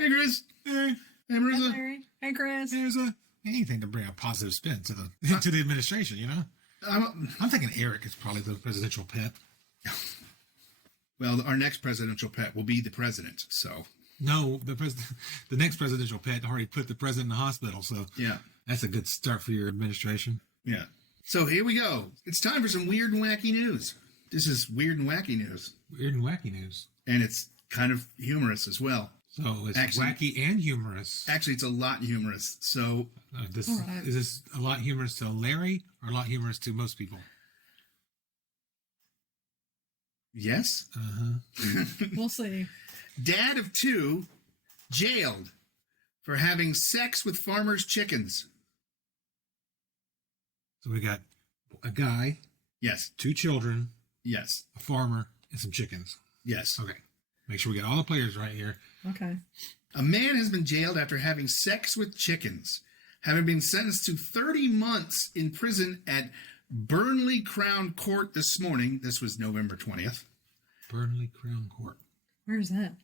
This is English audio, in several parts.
Hey, Chris. Hey, Marisa. Larry. Hey, Chris. There's anything to bring a positive spin to the administration, you know? I'm thinking Eric is probably the presidential pet. Well, our next presidential pet will be the president, so. No, the next presidential pet already put the president in the hospital, so yeah, that's a good start for your administration. Yeah. So here we go. It's time for some weird and wacky news. This is weird and wacky news. Weird and wacky news. And it's kind of humorous as well. So it's wacky and humorous. Actually, it's a lot humorous. So is this a lot humorous to Larry or a lot humorous to most people? Yes. We'll see. Dad of 2 jailed for having sex with farmers' chickens. So we got a guy. Yes. 2 children. Yes. A farmer and some chickens. Yes. Okay. Make sure we get all the players right here. Okay. A man has been jailed after having sex with chickens, having been sentenced to 30 months in prison at Burnley Crown Court this morning. This was November 20th. Burnley Crown Court. Where's that?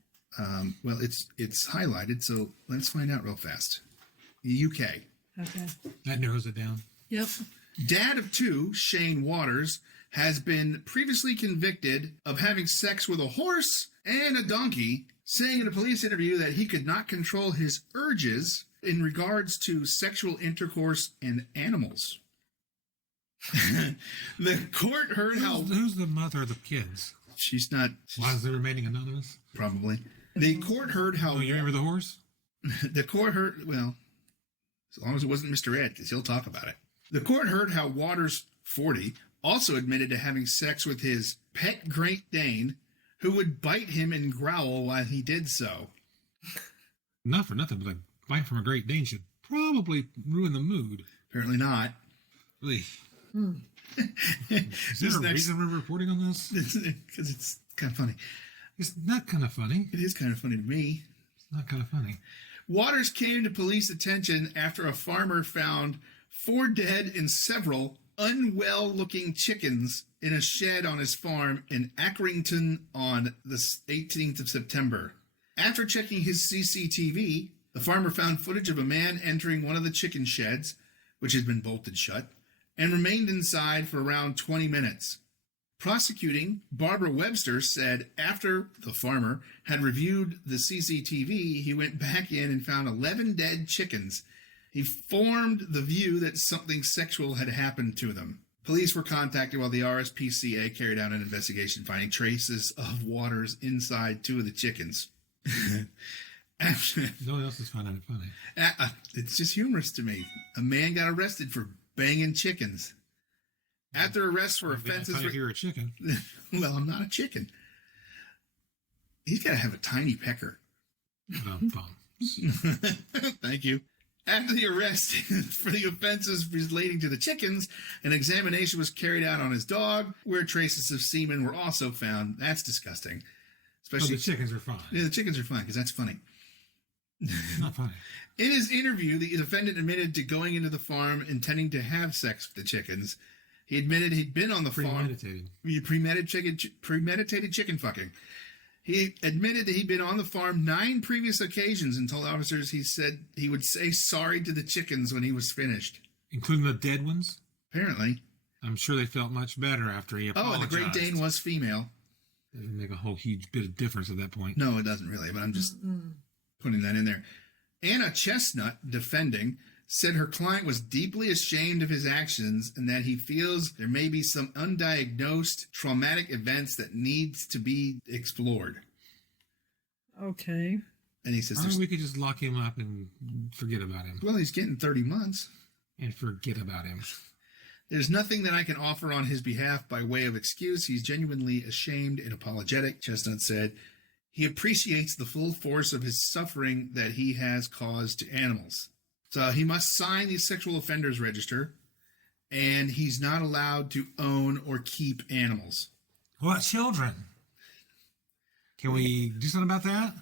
Well, it's highlighted, so let's find out real fast. The UK. Okay. That narrows it down. Yep. Dad of 2, Shane Waters, has been previously convicted of having sex with a horse and a donkey, saying in a police interview that he could not control his urges in regards to sexual intercourse and animals. The court heard Who's the mother of the kids? She's not... Why is it remaining anonymous? Probably. The court heard how... Oh, you remember the horse? The court heard... Well, as long as it wasn't Mr. Ed, because he'll talk about it. The court heard how Waters, 40, also admitted to having sex with his pet Great Dane, who would bite him and growl while he did so. Not for nothing, but a bite from a Great Dane should probably ruin the mood. Apparently not. Really? Is there a reason we're reporting on this? Because it's kind of funny. It's not kind of funny. It is kind of funny to me. It's not kind of funny. Waters came to police attention after a farmer found 4 dead and several unwell-looking chickens in a shed on his farm in Accrington on the 18th of September. After checking his CCTV, the farmer found footage of a man entering one of the chicken sheds, which had been bolted shut, and remained inside for around 20 minutes. Prosecuting Barbara Webster said after the farmer had reviewed the CCTV, he went back in and found 11 dead chickens. He formed the view that something sexual had happened to them. Police were contacted while the RSPCA carried out an investigation, finding traces of Waters inside 2 of the chickens. No one else is finding it funny. It's just humorous to me. A man got arrested for banging chickens. After arrests for offenses... If you're a chicken. Well, I'm not a chicken. He's got to have a tiny pecker. Thank you. After the arrest for the offenses relating to the chickens, an examination was carried out on his dog, where traces of semen were also found. That's disgusting. Especially the chickens are fine. Yeah, the chickens are fine, because that's funny. Not funny. In his interview, the defendant admitted to going into the farm intending to have sex with the chickens. He admitted he'd been on the farm. Premeditated chicken fucking. He admitted that he'd been on the farm 9 previous occasions and told officers he said he would say sorry to the chickens when he was finished. Including the dead ones? Apparently. I'm sure they felt much better after he apologized. Oh, and the Great Dane was female. It didn't make a whole huge bit of difference at that point. No, it doesn't really, but I'm just putting that in there. Anna Chestnut, defending, said her client was deeply ashamed of his actions and that he feels there may be some undiagnosed traumatic events that needs to be explored. Okay. And he says... we could just lock him up and forget about him. Well, he's getting 30 months. And forget about him. There's nothing that I can offer on his behalf by way of excuse. He's genuinely ashamed and apologetic, Chestnut said. He appreciates the full force of his suffering that he has caused to animals. So he must sign the sexual offenders register, and he's not allowed to own or keep animals. What children? Can we do something about that?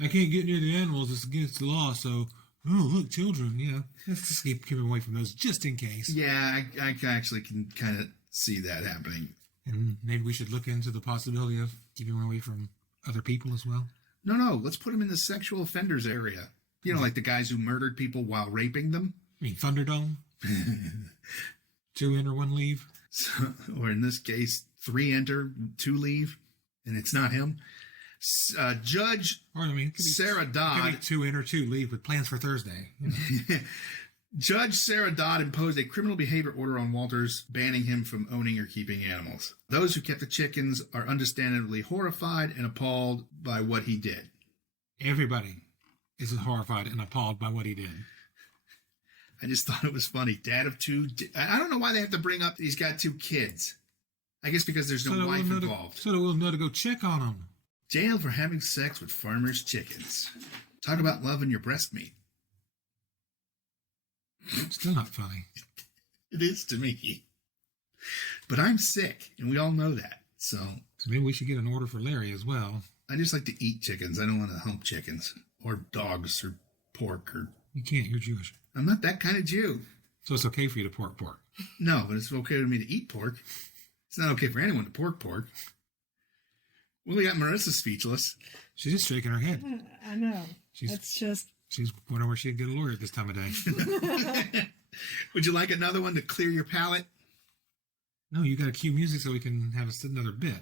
I can't get near the animals. It's against the law, so... Oh, look, children, let's just keep away from those just in case. Yeah, I actually can kind of see that happening. And maybe we should look into the possibility of keeping away from other people as well. No. Let's put him in the sexual offenders area. You know, like the guys who murdered people while raping them. I mean, Thunderdome. 2 enter, 1 leave. So, or in this case, 3 enter, 2 leave, and it's not him. Judge Or, I mean, it could be, Sarah it could Dodd. be 2 enter, 2 leave with plans for Thursday. You know? Judge Sarah Dodd imposed a criminal behavior order on Walters, banning him from owning or keeping animals. Those who kept the chickens are understandably horrified and appalled by what he did. Everybody is horrified and appalled by what he did. I just thought it was funny. Dad of 2. I don't know why they have to bring up he's got 2 kids. I guess because there's no wife involved. So that we'll know to go check on him. Jailed for having sex with farmers' chickens. Talk about loving your breast meat. Still not funny. It is to me. But I'm sick, and we all know that. So Maybe we should get an order for Larry as well. I just like to eat chickens. I don't want to hump chickens or dogs or pork. Or You can't. You're Jewish. I'm not that kind of Jew. So it's okay for you to pork. No, but it's okay for me to eat pork. It's not okay for anyone to pork. Well, we got Marissa speechless. She's just shaking her head. I know. She's just. She's wondering where she'd get a lawyer at this time of day. Would you like another one to clear your palate? No, you got to cue music so we can have another bit.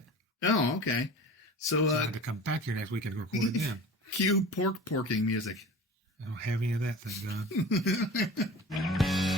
Oh, okay. So, I have to come back here next week and record it then. cue porking music. I don't have any of that, thank God.